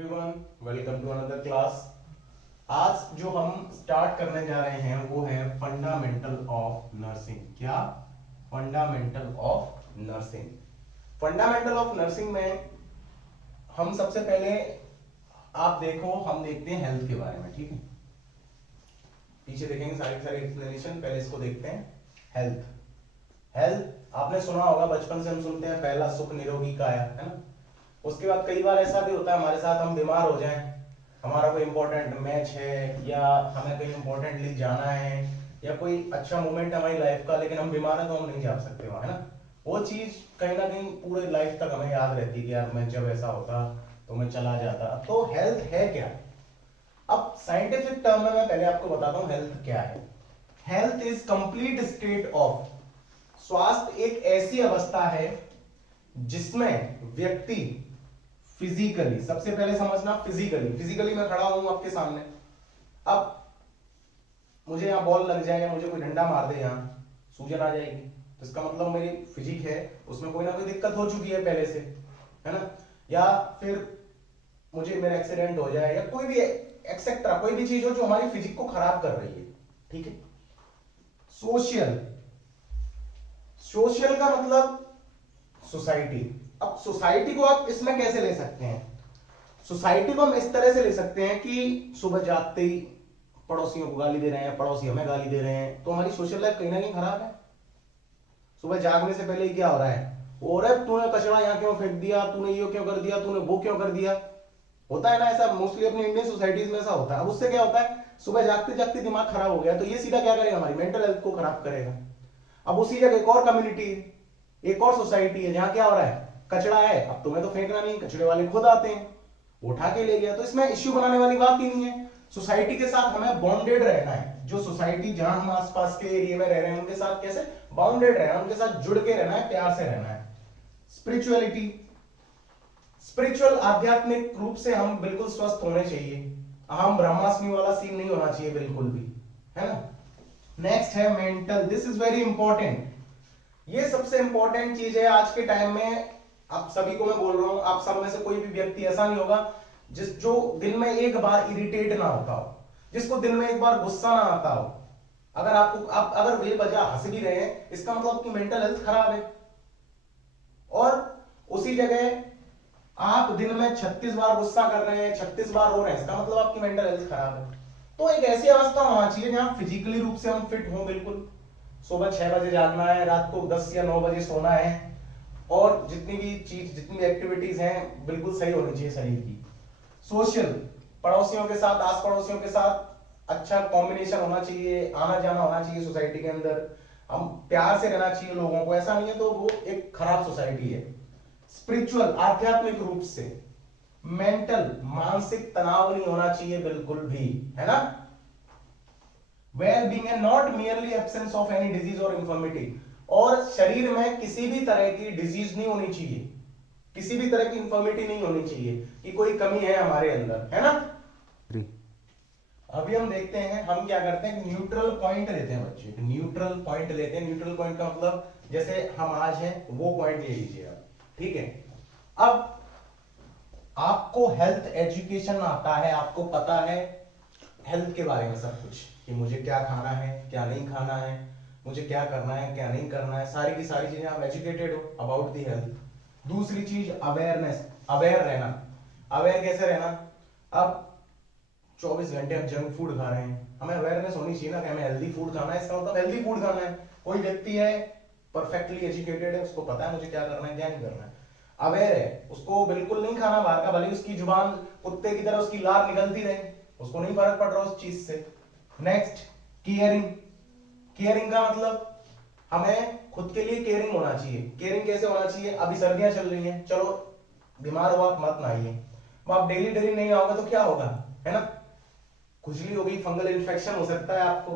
Everyone, welcome to another class. आज जो हम स्टार्ट करने जा रहे हैं वो है फंडामेंटल ऑफ नर्सिंग। क्या? Fundamental of nursing. Fundamental of nursing में हम सबसे पहले आप देखो, हम देखते हैं हेल्थ के बारे में। ठीक है, पीछे देखेंगे सारी एक्सप्लेनेशन, पहले इसको देखते हैं। हेल्थ हेल्थ आपने सुना होगा, बचपन से हम सुनते हैं पहला सुख निरोगी काया, है ना। उसके बाद कई बार ऐसा भी होता है हमारे साथ, हम बीमार हो जाएं, हमारा कोई इंपॉर्टेंट मैच है या हमें कहीं इंपॉर्टेंटली जाना है या कोई अच्छा मोमेंट है हमारी लाइफ का, लेकिन हम बीमार हैं तो हम नहीं जा सकते वहां, है ना। वो चीज कहीं ना कहीं पूरे लाइफ तक हमें याद रहती है कि यार मैं जब ऐसा होता तो मैं चला जाता। तो हेल्थ है क्या? अब साइंटिफिक टर्म में मैं पहले आपको बताता हूं हेल्थ क्या है। Health is complete state of, स्वास्थ्य एक ऐसी अवस्था है जिसमें व्यक्ति फिजिकली, सबसे पहले समझना फिजिकली मैं खड़ा हूं आपके सामने, अब मुझे यहां बॉल लग जाए या मुझे कोई डंडा मार दे, यहां सूजन आ जाएगी, तो इसका मतलब मेरी फिजिक है उसमें कोई ना कोई दिक्कत हो चुकी है पहले से, है ना। या फिर मुझे मेरा एक्सीडेंट हो जाए या कोई भी एक्सेट्रा कोई भी चीज हो जो हमारी फिजिक को खराब कर रही है। ठीक है। सोशल का मतलब सोसाइटी। अब सोसाइटी को आप इसमें कैसे ले सकते हैं? सोसाइटी को हम इस तरह से ले सकते हैं कि सुबह जागते ही पड़ोसियों को गाली दे रहे हैं, पड़ोसी हमें गाली दे रहे हैं, तो हमारी सोशल लाइफ कहीं ना कहीं खराब है। सुबह जागने से पहले ही क्या हो रहा है? हो रहा है तूने कचरा यहाँ क्यों फेंक दिया, तूने ये क्यों कर दिया, तूने वो क्यों कर दिया। होता है ना ऐसा, मोस्टली अपनी इंडियन सोसाइटीज में ऐसा होता है। अब उससे क्या होता है, सुबह जागते जागते दिमाग खराब हो गया तो ये सीधा क्या करेगा, हमारी मेंटल हेल्थ को खराब करेगा। अब उसी जगह एक और कम्युनिटी, एक और सोसाइटी है जहां क्या हो रहा है, कचरा है, अब तुम्हें तो फेंकना नहीं, कचरे वाले खुद आते हैं, उठा के ले गया, तो इसमें इश्यू बनाने वाली बात ही नहीं है। सोसाइटी के साथ हमें बॉन्डेड रहना है। जो सोसाइटी जहां हम आसपास के एरिया में रह रहे हैं उनके साथ कैसे बाउंडेड रहना है, उनके साथ जुड़ के रहना है, प्यार से रहना है। स्पिरिचुअलिटी, स्पिरिचुअल आध्यात्मिक रूप से हम बिल्कुल स्वस्थ होने चाहिए। हम ब्रह्मास्मि वाला सीन नहीं होना चाहिए बिल्कुल भी, है ना। नेक्स्ट है mental, this is very important. ये सबसे इंपॉर्टेंट चीज है आज के टाइम में। आप सभी को मैं बोल रहा हूं, आप सब में से कोई भी व्यक्ति ऐसा नहीं होगा जो दिन में एक बार इरिटेट ना होता हो, जिसको दिन में एक बार गुस्सा ना आता हो। अगर आप अगर बेवजह हंस भी रहे हैं, इसका मतलब आपकी मेंटल हेल्थ खराब है। और उसी जगह आप दिन में 36 बार गुस्सा कर रहे हैं, 36 बार रो रहे हैं, इसका मतलब आपकी मेंटल हेल्थ खराब है। तो एक ऐसी अवस्था होना चाहिए जहां फिजिकली रूप से हम फिट हों बिल्कुल। सुबह 6 बजे जागना है, रात को 10 या 9 बजे सोना है, और जितनी भी एक्टिविटीज हैं बिल्कुल सही होनी चाहिए शरीर की। सोशल, पड़ोसियों के साथ, आस पड़ोसियों के साथ अच्छा कॉम्बिनेशन होना चाहिए, आना जाना होना चाहिए सोसाइटी के अंदर, हम प्यार से रहना चाहिए लोगों को, ऐसा नहीं है तो वो एक खराब सोसाइटी है। स्पिरिचुअल, आध्यात्मिक रूप से। मेंटल, मानसिक तनाव नहीं होना चाहिए बिल्कुल भी, है ना। Well being and not merely absence of any disease और इंफर्मिटी, और शरीर में किसी भी तरह की डिजीज नहीं होनी चाहिए, किसी भी तरह की इंफर्मिटी नहीं होनी चाहिए कि कोई कमी है हमारे अंदर, है ना। अभी हम देखते हैं, हम क्या करते हैं, न्यूट्रल पॉइंट लेते हैं बच्चे, न्यूट्रल पॉइंट लेते हैं। न्यूट्रल पॉइंट का मतलब जैसे हम आज हैं वो पॉइंट ले लीजिए आप, ठीक है। अब आपको हेल्थ एजुकेशन आता है, आपको पता है हेल्थ के बारे में सब कुछ, कि मुझे क्या खाना है, क्या नहीं खाना है, मुझे क्या करना है, क्या नहीं करना है, सारी की सारी चीजें आप एजुकेटेड हो अबाउट दी हेल्थ। दूसरी चीज अवेयरनेस, अवेयर रहना। अवेयर कैसे रहना? अब 24 घंटे हम जंक फूड खा रहे हैं, हमें अवेयरनेस होनी चाहिए ना कि हमें हेल्दी फूड खाना है, इसका मतलब हेल्दी फूड खाना है। कोई व्यक्ति है परफेक्टली एजुकेटेड है, उसको पता है मुझे क्या करना है क्या नहीं करना है, अवेयर है, उसको बिल्कुल नहीं खाना बाहर का, भले उसकी जुबान कुत्ते की तरह उसकी लार निकलती रहे, उसको नहीं फर्क पड़ रहा उस चीज से। Next, caring. केयरिंग का मतलब हमें खुद के लिए केयरिंग होना चाहिए। केयरिंग कैसे होना चाहिए? अभी सर्दियां चल रही हैं, चलो बीमार हो आप, मत नहाइए, आप डेली डेली नहीं आओगे तो क्या होगा, है ना, खुजली होगी, फंगल इन्फेक्शन हो सकता है आपको,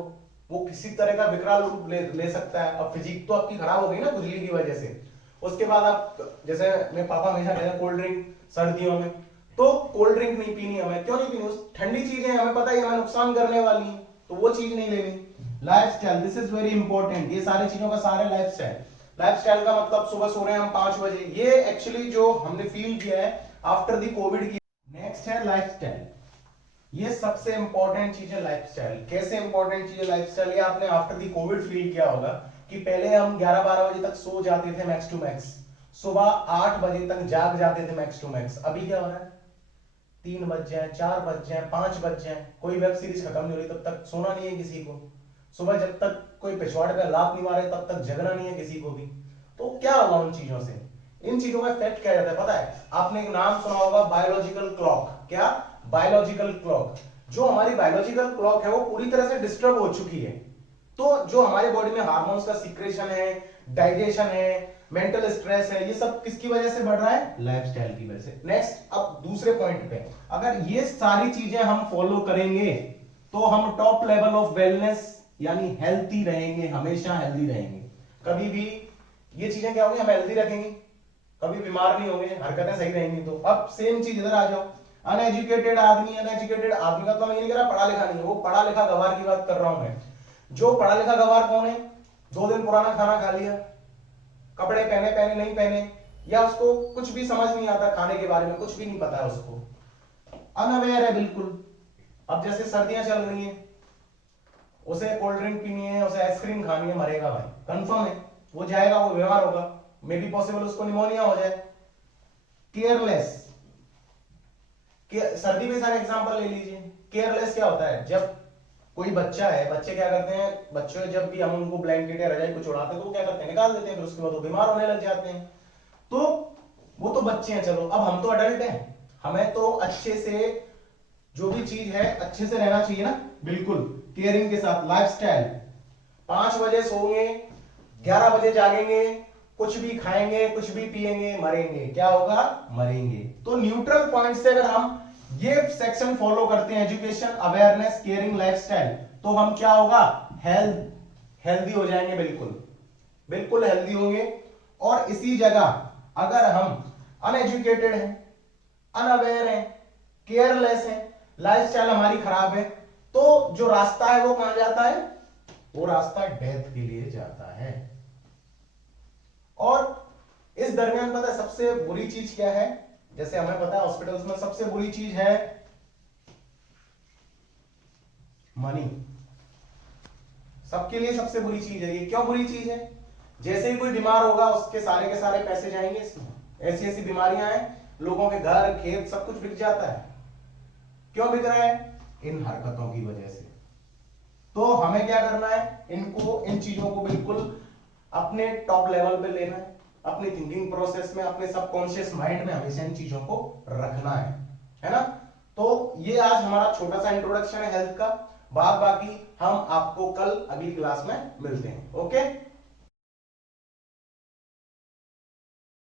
वो किसी तरह का विकराल रूप ले सकता है। अब फिजिक तो आपकी खराब हो गई ना खुजली की वजह से। उसके बाद आप, जैसे मेरे पापा हमेशा कहते हैं कोल्ड ड्रिंक सर्दियों में, तो कोल्ड ड्रिंक नहीं पीनी हमें। क्यों नहीं पीनी? ठंडी चीजें हमें पता है हमें नुकसान करने वाली है, तो वो चीज नहीं लेनी। Lifestyle, this is very important. ये सारी चीजों का सारे लाइफस्टाइल। लाइफस्टाइल का मतलब सुबह सो रहे हैं हम 5 बजे, ये एक्चुअली जो हमने फील किया है आफ्टर दी कोविड की। नेक्स्ट नेक्स्ट है लाइफस्टाइल। ये सबसे इंपॉर्टेंट चीज है लाइफस्टाइल। कैसे इंपॉर्टेंट चीज है लाइफस्टाइल? ये आपने आफ्टर दी कोविड फील किया होगा कि पहले हम 11-12 बजे तक सो जाते थे मैक्स टू मैक्स, सुबह 8 बजे तक जाग जाते थे मैक्स टू मैक्स। अभी क्या हो रहा है? 3 बज जाए, 4 बज जाए, 5 बज जाए, कोई वेब सीरीज खत्म नहीं हो रही तब तक सोना नहीं है किसी को। सुबह जब तक कोई पिछवाड़े पे लात नहीं मारे तब तक जगना नहीं है किसी को भी। तो क्या होगा उन चीजों से? इन चीजों का इफेक्ट क्या जाता है पता है? आपने एक नाम सुना होगा बायोलॉजिकल क्लॉक। क्या? Biological clock. जो हमारी बायोलॉजिकल क्लॉक है वो पूरी तरह से डिस्टर्ब हो चुकी है। तो जो हमारे बॉडी में हार्मोन्स का सीक्रेशन है, डाइजेशन है, मेंटल स्ट्रेस है, ये सब किसकी वजह से बढ़ रहा है? लाइफस्टाइल की वजह से। नेक्स्ट, अब दूसरे पॉइंट पे, अगर ये सारी चीजें हम फॉलो करेंगे तो हम टॉप लेवल ऑफ वेलनेस यानी हेल्थी रहेंगे, हमेशा हेल्थी रहेंगे। कभी भी ये चीजें क्या होंगी? हम हेल्थी रखेंगे, कभी बीमार नहीं होंगे, हरकतें सही रहेंगी। तो अब सेम चीज इधर आ जाओ। अनएजुकेटेड आदमी, अनएजुकेटेड आदमी का तो मैं ये नहीं कह रहा पढ़ा लिखा नहीं है, वो पढ़ा लिखा गवार की बात कर रहा हूं मैं। जो पढ़ा लिखा गवार कौन है? 2 दिन पुराना खाना खा लिया, कपड़े पहने पहने नहीं पहने, या उसको कुछ भी समझ नहीं आता, खाने के बारे में कुछ भी नहीं पता है उसको, अनअवेयर है बिल्कुल। अब जैसे सर्दियां चल रही हैं, उसे कोल्ड ड्रिंक पीनी है, उसे आइसक्रीम खानी है, मरेगा भाई, कंफर्म है। वो जाएगा, वो बीमार होगा, मे बी पॉसिबल उसको निमोनिया हो जाए। केयरलेस, सर्दी में सारे एग्जांपल ले लीजिए। केयरलेस क्या होता है? जब कोई बच्चा है, बच्चे क्या करते हैं? बच्चे जब भी हम उनको ब्लैंकेट या रजाई कुछ उड़ाते हैं तो वो क्या करते हैं? निकाल देते हैं, फिर उसके बाद वो बीमार होने लग जाते हैं। तो वो तो बच्चे हैं, चलो। अब हम तो अडल्ट हैं, हमें तो अच्छे से जो भी चीज है अच्छे से रहना चाहिए ना, बिल्कुल केयरिंग के साथ। लाइफस्टाइल, 5 बजे सोएंगे, 11 बजे जागेंगे, कुछ भी खाएंगे, कुछ भी पिएंगे, मरेंगे। क्या होगा? मरेंगे। तो न्यूट्रल पॉइंट से अगर हम ये सेक्शन फॉलो करते हैं, एजुकेशन, अवेयरनेस, केयरिंग, लाइफस्टाइल, तो हम क्या होगा? हेल्दी हो जाएंगे, बिल्कुल बिल्कुल हेल्दी होंगे। और इसी जगह अगर हम अनएजुकेटेड हैं, अनअवेयर हैं, केयरलेस हैं, लाइफस्टाइल हमारी खराब है, तो जो रास्ता है वो कहां जाता है? वो रास्ता डेथ के लिए जाता है। और इस दरमियान पता है सबसे बुरी चीज क्या है? जैसे हमें पता है हॉस्पिटल्स में सबसे बुरी चीज है मनी। सबके लिए सबसे बुरी चीज है ये। क्यों बुरी चीज है? जैसे ही कोई बीमार होगा उसके सारे के सारे पैसे जाएंगे इसमें। ऐसी ऐसी बीमारियां हैं, लोगों के घर, खेत, सब कुछ बिक जाता है। क्यों बिक रहा है? इन हरकतों की वजह से। तो हमें क्या करना है? इनको, इन चीजों को बिल्कुल अपने टॉप लेवल पे लेना है, अपनी थिंकिंग प्रोसेस में, अपने सबकॉन्शियस माइंड में हमेशा इन चीजों को रखना है ना? तो ये आज हमारा छोटा सा इंट्रोडक्शन है हेल्थ का। बाकी हम आपको कल अगली क्लास में मिलते हैं। ओके।